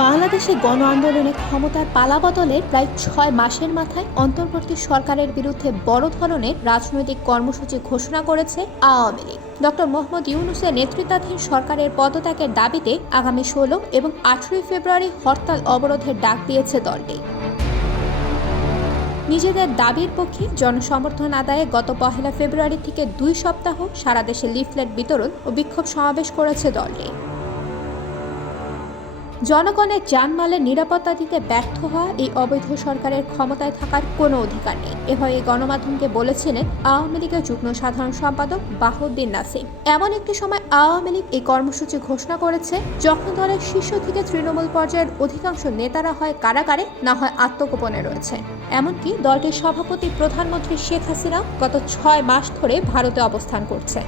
বাংলাদেশে গণ আন্দোলনে ক্ষমতার পালাবদলের প্রায় ৬ মাসের মাথায় অন্তর্বর্তী সরকারের বিরুদ্ধে বড় ধরনের রাজনৈতিক কর্মসূচি ঘোষণা করেছে আওয়ামী লীগ। ডক্টর মোহাম্মদ ইউনূসের নেতৃত্বাধীন সরকারের পদত্যাগের দাবিতে আগামী ১৬ এবং ১৮ ফেব্রুয়ারি হরতাল অবরোধের ডাক দিয়েছে দলটি। নিজেদের দাবির পক্ষে জনসমর্থন আদায়ে গত ১ ফেব্রুয়ারি থেকে ২ সপ্তাহ সারা দেশে লিফলেট বিতরণ ও বিক্ষোভ সমাবেশ করেছে দলটি। জনগণের জানমালের নিরাপত্তা দিতে ব্যর্থ হওয়া এই অবৈধ সরকারের ক্ষমতায় থাকার কোনো অধিকার নেই, এভাবে গণমাধ্যমকে বলেছিলেন আওয়ামী লীগের যুগ্ম সাধারণ সম্পাদক বাহাউদ্দিন নাসিম। এমন একটি সময় আওয়ামী লীগ এই কর্মসূচি ঘোষণা করেছে যখন দলের শীর্ষ থেকে তৃণমূল পর্যায়ের অধিকাংশ নেতারা হয় কারাগারে, না হয় আত্মগোপনে রয়েছে। এমনকি দলটির সভাপতি প্রধানমন্ত্রী শেখ হাসিনা গত ৬ মাস ধরে ভারতে অবস্থান করছে।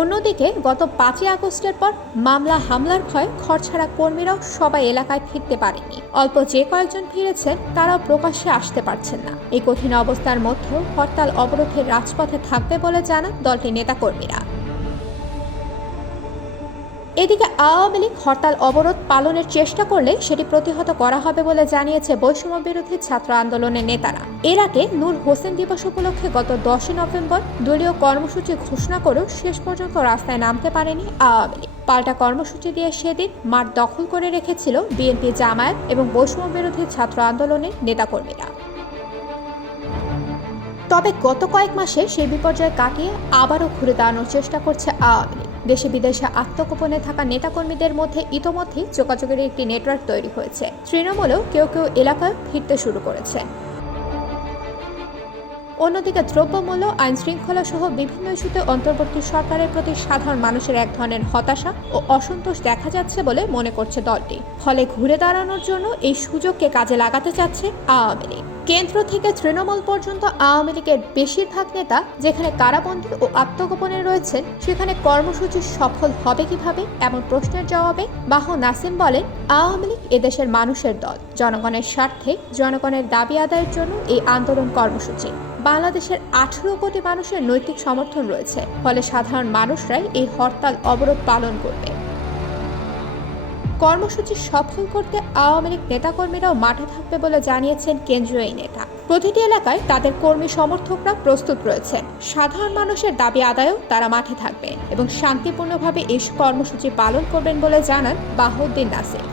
অন্যদিকে গত ৫ই আগস্টের পর মামলা হামলার ভয়ে ঘরছাড়া কর্মীরাও সবাই এলাকায় ফিরতে পারেনি। অল্প যে কয়েকজন ফিরেছেন তারাও প্রকাশ্যে আসতে পারছেন না। এই কঠিন অবস্থার মধ্যেও হরতাল অবরোধের রাজপথে থাকবে বলে জানান দলটির নেতাকর্মীরা। এদিকে আওয়ামী লীগ হরতাল অবরোধ পালনের চেষ্টা করলে সেটি প্রতিহত করা হবে বলে জানিয়েছে বৈষম্য বিরোধী ছাত্র আন্দোলনের নেতারা। এর আগে নূর হোসেন দিবস উপলক্ষে গত ১০ নভেম্বর দলীয় কর্মসূচি ঘোষণা করেও শেষ পর্যন্ত রাস্তায় নামতে পারেনি আওয়ামী লীগ। পাল্টা কর্মসূচি দিয়ে সেদিন মাঠ দখল করে রেখেছিল বিএনপি, জামায়াত এবং বৈষম্য বিরোধী ছাত্র আন্দোলনের নেতাকর্মীরা। তবে গত কয়েক মাসে সেই বিপর্যয় কাটিয়ে আবারও ঘুরে দাঁড়ানোর চেষ্টা করছে আওয়ামী লীগ। দেশে বিদেশে আত্মগোপনে থাকা নেতাকর্মীদের মধ্যে ইতোমধ্যেই যোগাযোগের একটি নেটওয়ার্ক তৈরি হয়েছে। তৃণমূলেও কেউ কেউ এলাকায় ফিরতে শুরু করেছে। অন্যদিকে দ্রব্যমূল্য, আইন শৃঙ্খলা সহ বিভিন্ন ইস্যুতে অন্তর্বর্তী সরকারের প্রতি সাধারণ মানুষের এক ধরনের হতাশা ও অসন্তোষ দেখা যাচ্ছে বলে মনে করছে দলটি। ফলে ঘুরে দাঁড়ানোর জন্য এই সুযোগকে কাজে লাগাতে চাচ্ছে আওয়ামী লীগ। কেন্দ্র থেকে তৃণমূল পর্যন্ত আওয়ামী লীগের বেশিরভাগ নেতা যেখানে কারাবন্দী ও আত্মগোপনে রয়েছেন, সেখানে কর্মসূচি সফল হবে কিভাবে এমন প্রশ্নের জবাবে বাহাউদ্দিন নাসিম বলেন, আওয়ামী লীগ এদেশের মানুষের দল। জনগণের স্বার্থে, জনগণের দাবি আদায়ের জন্য এই আন্দোলন কর্মসূচি। বাংলাদেশের ১৮ কোটি মানুষের নৈতিক সমর্থন রয়েছে, ফলে সাধারণ মানুষরাই এই হরতাল অবরোধ পালন করবে। কর্মসূচি সফল করতে আওয়ামী লীগ নেতাকর্মীরাও মাঠে থাকবে বলে জানিয়েছেন কেন্দ্রীয় এই নেতা। প্রতিটি এলাকায় তাদের কর্মী সমর্থকরা প্রস্তুত রয়েছেন। সাধারণ মানুষের দাবি আদায়েও তারা মাঠে থাকবে এবং শান্তিপূর্ণভাবে এই কর্মসূচি পালন করবেন বলে জানান বাহাউদ্দিন নাসিম।